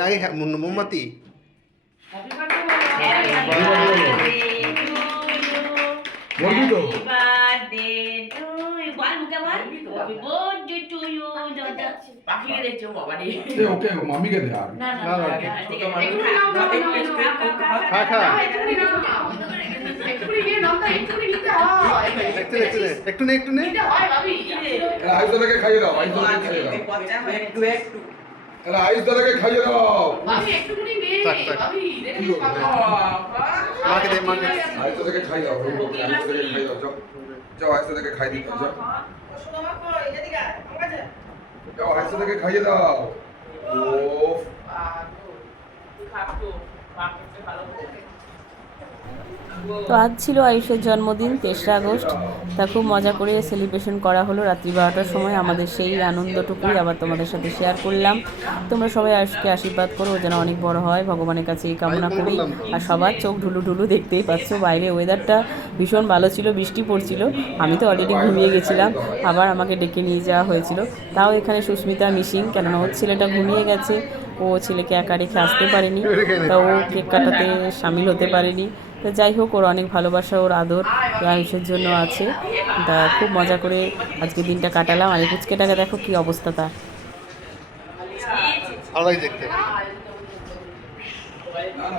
লাগে মোমবাতি। একটু নে একটু নে আইসদাকে খাইয়ে দাও, আইসদাকে খাইয়ে দাও, আইসদাকে খাইয়ে দাও। মাকে দে মাকে। আইসদাকে খাইয়ে দাও, আইসদাকে খাইয়ে দাও, যাও যাও আইসদাকে খাইয়ে দিতে যাও, যাও আইসদাকে খাইয়ে দাও। ও তো আজ ছিল আয়ুষের জন্মদিন ৩রা আগস্ট। তা খুব মজা করে সেলিব্রেশন করা হলো রাত্রি 12টার সময়। আমাদের সেই আনন্দটুকুই আবার তোমাদের সাথে শেয়ার করলাম। তোমরা সবাই আয়ুষকে আশীর্বাদ করো, যেন অনেক বড় হয়, ভগবানের কাছে এই কামনা করি। আর সবার চোখ ঢুলু ঢুলু, দেখতেই পাচ্ছ বাইরে ওয়েদারটা ভীষণ ভালো ছিল, বৃষ্টি পড়ছিল। আমি তো অলরেডি ঘুমিয়ে গেছিলাম, আবার আমাকে ডেকে নিয়ে যাওয়া হয়েছিল। তাও এখানে সুস্মিতা মিসিং, কেননা ওর ছেলেটা ঘুমিয়ে গেছে, ও ছেলেকে একা রেখে আসতে পারেনি, তা ও কেক কাটাতে সামিল হতে পারেনি। তো যাই হোক, ওর অনেক ভালোবাসা, ওর আদর আয়ুষের জন্য আছে। তা খুব মজা করে আজকে দিনটা কাটালাম। আর এই পুচকেটাকে দেখো কি অবস্থা তার। ভালো লাগে দেখতে। না না